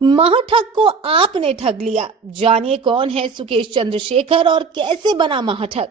महाठग को आपने ठग लिया। जानिए कौन है सुकेश चंद्रशेखर और कैसे बना महाठग।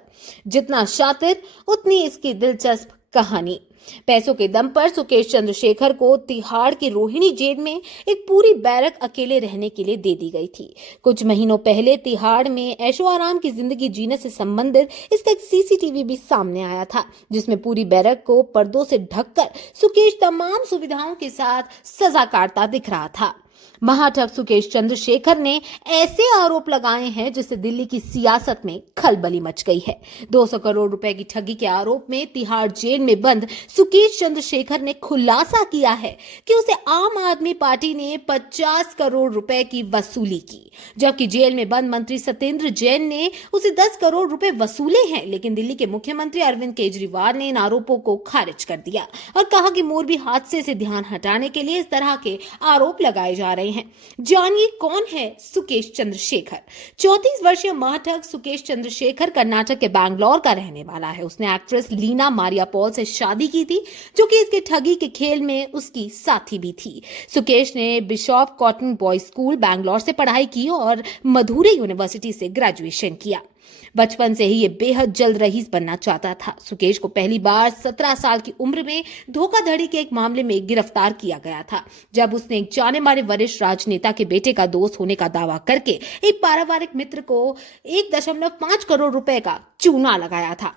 जितना शातिर उतनी इसकी दिलचस्प कहानी। पैसों के दम पर सुकेश चंद्रशेखर को तिहाड़ की रोहिणी जेल में एक पूरी बैरक अकेले रहने के लिए दे दी गई थी। कुछ महीनों पहले तिहाड़ में ऐशो आराम की जिंदगी जीने से संबंधित इसका एक सीसीटीवी भी सामने आया था, जिसमें पूरी बैरक को पर्दों से ढककर सुकेश तमाम सुविधाओं के साथ सजा काटता दिख रहा था। महाठग सुकेश चंद्रशेखर ने ऐसे आरोप लगाए हैं जिससे दिल्ली की सियासत में खलबली मच गई है। 200 करोड़ रुपए की ठगी के आरोप में तिहाड़ जेल में बंद सुकेश चंद्रशेखर ने खुलासा किया है कि उसे आम आदमी पार्टी ने 50 करोड़ रुपए की वसूली की, जबकि जेल में बंद मंत्री सत्येंद्र जैन ने उसे 10 करोड़ रुपए वसूले हैं। लेकिन दिल्ली के मुख्यमंत्री अरविंद केजरीवाल ने इन आरोपों को खारिज कर दिया और कहा कि मोरबी हादसे से ध्यान हटाने के लिए इस तरह के आरोप लगाए जा रहे हैं। जानिए कौन है सुकेश चंद्रशेखर। 34 वर्षीय महाठग सुकेश चंद्रशेखर कर्नाटक के बैंगलोर का रहने वाला है। उसने एक्ट्रेस लीना मारिया पॉल से शादी की थी, जो कि इसके ठगी के खेल में उसकी साथी भी थी। सुकेश ने Bishop cotton boys school Bangalore से पढ़ाई की और मधुरे यूनिवर्सिटी से ग्रेजुएशन किया। बचपन से ही ये बेहद जल्द रईस बनना चाहता था। सुकेश को पहली बार 17 साल की उम्र में धोखाधड़ी के एक मामले में गिरफ्तार किया गया था, जब उसने एक जाने माने वरिष्ठ राजनेता के बेटे का दोस्त होने का दावा करके एक पारिवारिक मित्र को 1.5 करोड़ रुपए का चूना लगाया था।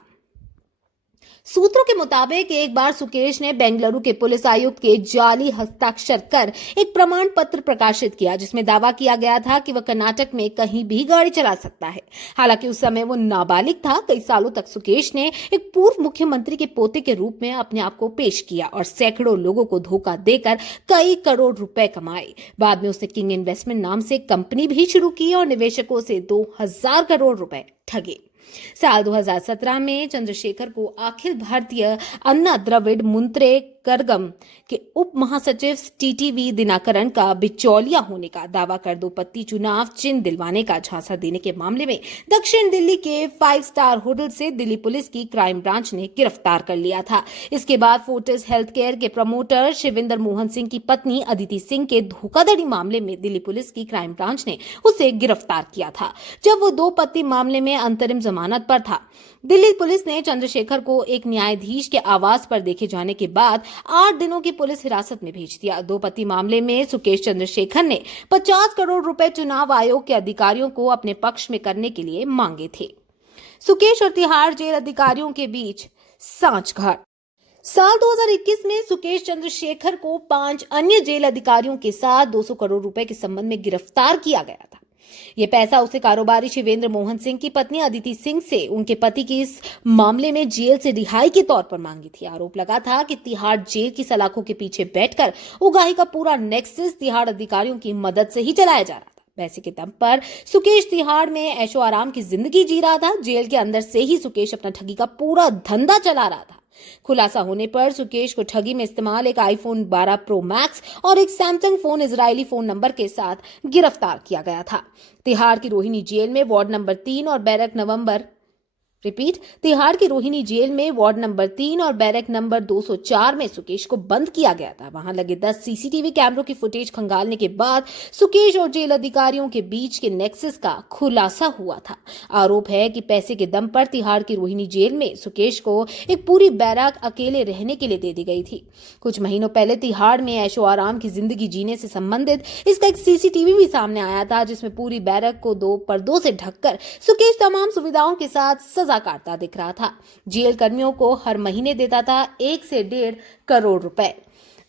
सूत्रों के मुताबिक एक बार सुकेश ने बेंगलुरु के पुलिस आयुक्त के जाली हस्ताक्षर कर एक प्रमाण पत्र प्रकाशित किया, जिसमें दावा किया गया था कि वह कर्नाटक में कहीं भी गाड़ी चला सकता है। हालांकि उस समय वो नाबालिग था। कई सालों तक सुकेश ने एक पूर्व मुख्यमंत्री के पोते के रूप में अपने आप को पेश किया और सैकड़ों लोगों को धोखा देकर कई करोड़ रुपए कमाए। बाद में उसने किंग इन्वेस्टमेंट नाम से कंपनी भी शुरू की और निवेशकों से 2000 करोड़ रुपए ठगे। साल 2017 में चंद्रशेखर को अखिल भारतीय अन्ना द्रविड़ मुन्त्रे करगम के उप महासचिव टीटीवी दिनाकरण का बिचौलिया होने का दावा कर 2 पत्ती चुनाव चिन्ह दिलवाने का झांसा देने के मामले में दक्षिण दिल्ली के 5 स्टार होटल से दिल्ली पुलिस की क्राइम ब्रांच ने गिरफ्तार कर लिया था। इसके बाद फोर्टिस हेल्थ केयर के प्रमोटर शिविंदर मोहन सिंह की पत्नी अदिति सिंह के धोखाधड़ी मामले में दिल्ली पुलिस की क्राइम ब्रांच ने उसे गिरफ्तार किया था, जब वो 2 पत्ती मामले में अंतरिम जमानत पर था। दिल्ली पुलिस ने चंद्रशेखर को एक न्यायाधीश के आवास पर देखे जाने के बाद 8 दिनों की पुलिस हिरासत में भेज दिया। 2 पत्ती मामले में सुकेश चंद्रशेखर ने 50 करोड़ रुपए चुनाव आयोग के अधिकारियों को अपने पक्ष में करने के लिए मांगे थे। सुकेश और तिहाड़ जेल अधिकारियों के बीच सांठगांठ। साल 2021 में सुकेश चंद्रशेखर को 5 अन्य जेल अधिकारियों के साथ 200 करोड़ रुपए के संबंध में गिरफ्तार किया गया था। ये पैसा उसे कारोबारी शिवेंद्र मोहन सिंह की पत्नी अदिति सिंह से उनके पति की इस मामले में जेल से रिहाई के तौर पर मांगी थी। आरोप लगा था कि तिहाड़ जेल की सलाखों के पीछे बैठकर उगाही का पूरा नेक्सस तिहाड़ अधिकारियों की मदद से ही चलाया जा रहा था। पैसे के दम पर सुकेश तिहाड़ में ऐशो आराम की जिंदगी जी रहा था। जेल के अंदर से ही सुकेश अपना ठगी का पूरा धंधा चला रहा था। खुलासा होने पर सुकेश को ठगी में इस्तेमाल एक आईफोन 12 प्रो मैक्स और एक Samsung phone Israeli phone number के साथ गिरफ्तार किया गया था। तिहाड़ की रोहिणी जेल में वार्ड नंबर 3 और तिहाड़ की रोहिणी जेल में वार्ड नंबर 3 और बैरक नंबर 204 में सुकेश को बंद किया गया था। वहां लगे 10 सीसीटीवी कैमरों की फुटेज खंगालने के बाद सुकेश और जेल अधिकारियों के बीच के नेक्सस का खुलासा हुआ था। आरोप है कि पैसे के दम पर तिहाड़ की रोहिणी जेल में सुकेश को एक पूरी बैरक अकेले रहने के लिए दे दी गई थी। कुछ महीनों पहले तिहाड़ में ऐशो आराम की जिंदगी जीने से संबंधित इसका एक सीसीटीवी भी सामने आया था, जिसमें पूरी बैरक को 2 पर्दों से ढककर सुकेश तमाम सुविधाओं के साथ सजा काटता दिख रहा था। जेल कर्मियों को हर महीने देता था 1 से 1.5 करोड़ रुपए।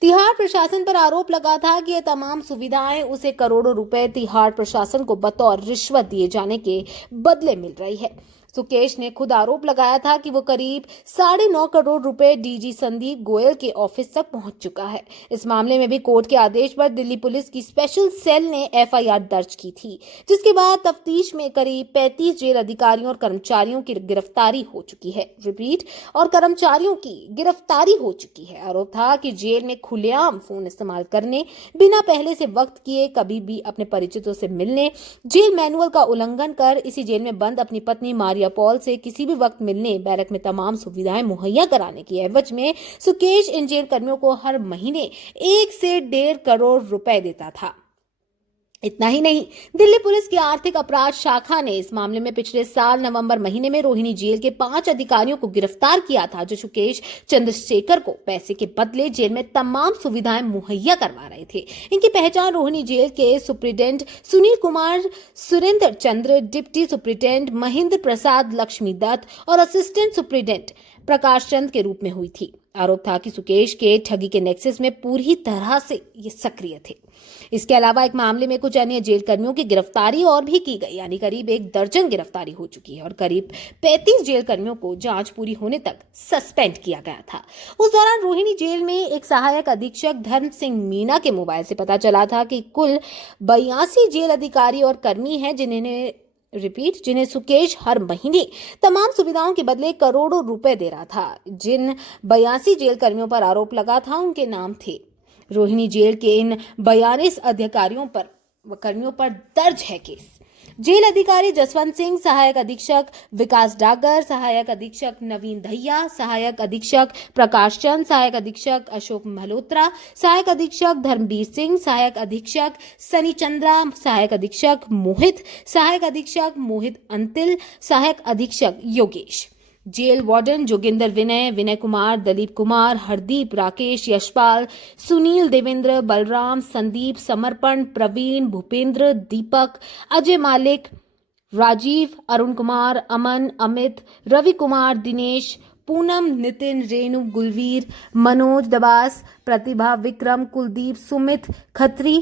तिहाड़ प्रशासन पर आरोप लगा था कि ये तमाम सुविधाएं उसे करोड़ों रुपए तिहाड़ प्रशासन को बतौर रिश्वत दिए जाने के बदले मिल रही है। सुकेश ने खुद आरोप लगाया था कि वो करीब 9.5 करोड़ रुपए डीजी संदीप गोयल के ऑफिस तक पहुंच चुका है। इस मामले में भी कोर्ट के आदेश पर दिल्ली पुलिस की स्पेशल सेल ने एफआईआर दर्ज की थी, जिसके बाद तफ्तीश में करीब 35 जेल अधिकारियों और कर्मचारियों की गिरफ्तारी हो चुकी है। आरोप था कि जेल में खुलेआम फोन इस्तेमाल करने, बिना पहले से वक्त किए कभी भी अपने परिचितों से मिलने, जेल मैनुअल का उल्लंघन कर इसी जेल में बंद अपनी पत्नी मारिया पॉल से किसी भी वक्त मिलने, बैरक में तमाम सुविधाएं मुहैया कराने की एवज में सुकेश इन जेल कर्मियों को हर महीने 1 से 1.5 करोड़ रुपए देता था। इतना ही नहीं, दिल्ली पुलिस की आर्थिक अपराध शाखा ने इस मामले में पिछले साल नवंबर महीने में रोहिणी जेल के 5 अधिकारियों को गिरफ्तार किया था, जो सुकेश चंद्रशेखर को पैसे के बदले जेल में तमाम सुविधाएं मुहैया करवा रहे थे। इनकी पहचान रोहिणी जेल के सुप्रिंटेंडेंट सुनील कुमार, सुरेंद्र चंद्र, डिप्टी सुप्रिंटेंडेंट महेंद्र प्रसाद लक्ष्मी दत्त और असिस्टेंट सुप्रिंटेंडेंट प्रकाश चंद के रूप में हुई थी। आरोप था कि सुकेश के ठगी के नेक्सस में पूरी तरह से ये सक्रिय थे। इसके अलावा एक मामले में कुछ अन्य जेल कर्मियों की गिरफ्तारी और भी की गई, यानी करीब 1 दर्जन गिरफ्तारी हो चुकी है और करीब 35 जेल कर्मियों को जांच पूरी होने तक सस्पेंड किया गया था। उस दौरान रोहिणी जेल में एक सहायक अधीक्षक धर्म सिंह मीना के मोबाइल से पता चला था कि कुल 82 जेल अधिकारी और कर्मी हैं जिन्हें सुकेश हर महीने तमाम सुविधाओं के बदले करोड़ों रुपए दे रहा था। जिन 82 जेल कर्मियों पर आरोप लगा था उनके नाम थे। रोहिणी जेल के इन 42 अधिकारियों पर व कर्मियों पर दर्ज है केस। जेल अधिकारी जसवंत सिंह, सहायक अधीक्षक विकास डागर, सहायक अधीक्षक नवीन दहिया, सहायक अधीक्षक प्रकाश चंद, सहायक अधीक्षक अशोक मल्होत्रा, सहायक अधीक्षक धर्मवीर सिंह, सहायक अधीक्षक सनी चंद्रा, सहायक अधीक्षक मोहित, सहायक अधीक्षक मोहित अंतिल, सहायक अधीक्षक योगेश, जेल वार्डन जोगिंदर विनय, विनय कुमार, दलीप कुमार, हरदीप, राकेश, यशपाल, सुनील, देवेंद्र, बलराम, संदीप, समर्पण, प्रवीण, भूपेंद्र, दीपक, अजय मालिक, राजीव, अरुण कुमार, अमन, अमित, रवि कुमार, दिनेश, पूनम, नितिन, रेणु, गुलवीर, मनोज दबास, प्रतिभा, विक्रम, कुलदीप, सुमित खत्री,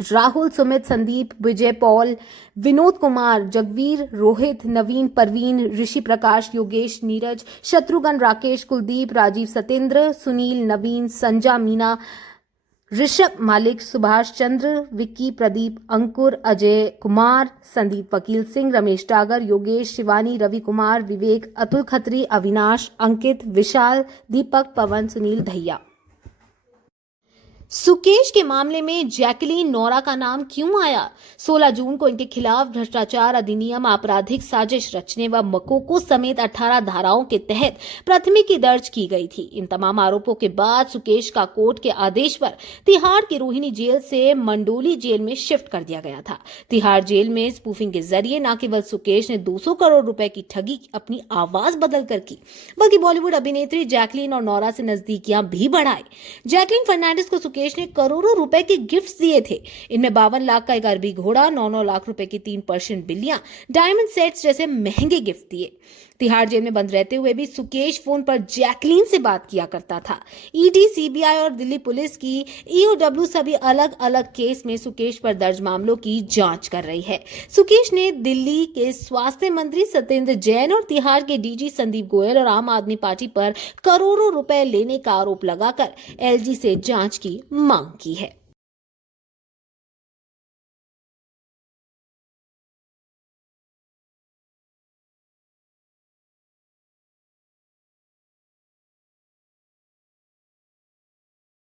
राहुल, सुमित, संदीप, विजय, पॉल, विनोद कुमार, जगवीर, रोहित, नवीन, परवीन, ऋषि प्रकाश, योगेश, नीरज, शत्रुघ्न, राकेश, कुलदीप, राजीव, सत्येंद्र, सुनील, नवीन, संजा, मीना, ऋषभ, मालिक, सुभाष चंद्र, विक्की, प्रदीप, अंकुर, अजय कुमार, संदीप, वकील सिंह, रमेश डागर, योगेश, शिवानी, रवि कुमार, विवेक, अतुल खत्री, अविनाश, अंकित, विशाल, दीपक, पवन, सुनील, दहिया। सुकेश के मामले में जैकलीन नोरा का नाम क्यों आया? 16 जून को इनके खिलाफ भ्रष्टाचार अधिनियम, आपराधिक साजिश रचने व मकोको समेत 18 धाराओं के तहत प्राथमिकी दर्ज की गई थी। इन तमाम आरोपों के बाद सुकेश का कोर्ट के आदेश पर तिहाड़ की रोहिणी जेल से मंडोली जेल में शिफ्ट कर दिया गया था। तिहाड़ जेल में स्पूफिंग के जरिए न केवल सुकेश ने 200 करोड़ रुपए की ठगी अपनी आवाज बदल कर की, बल्कि बॉलीवुड अभिनेत्री जैकलीन और नोरा से नजदीकियां भी बढ़ाई। जैकलीन फर्नांडिस को सुकेश ने करोड़ों रुपए के गिफ्ट्स दिए थे। इनमें 52 लाख का एक अरबी घोड़ा, 9 लाख रुपए की 3 पर्शियन बिल्लियां, डायमंड सेट्स जैसे महंगे गिफ्ट दिए। तिहाड़ जेल में बंद रहते हुए भी सुकेश फोन पर जैकलीन से बात किया करता था। ईडी, सीबीआई और दिल्ली पुलिस की ईओडब्ल्यू सभी अलग अलग केस में सुकेश पर दर्ज मामलों की जांच कर रही है। सुकेश ने दिल्ली के स्वास्थ्य मंत्री सत्येंद्र जैन और तिहाड़ के डीजी संदीप गोयल और आम आदमी पार्टी पर करोड़ों रुपए लेने का आरोप लगाकर एलजी से जांच की मांग की है।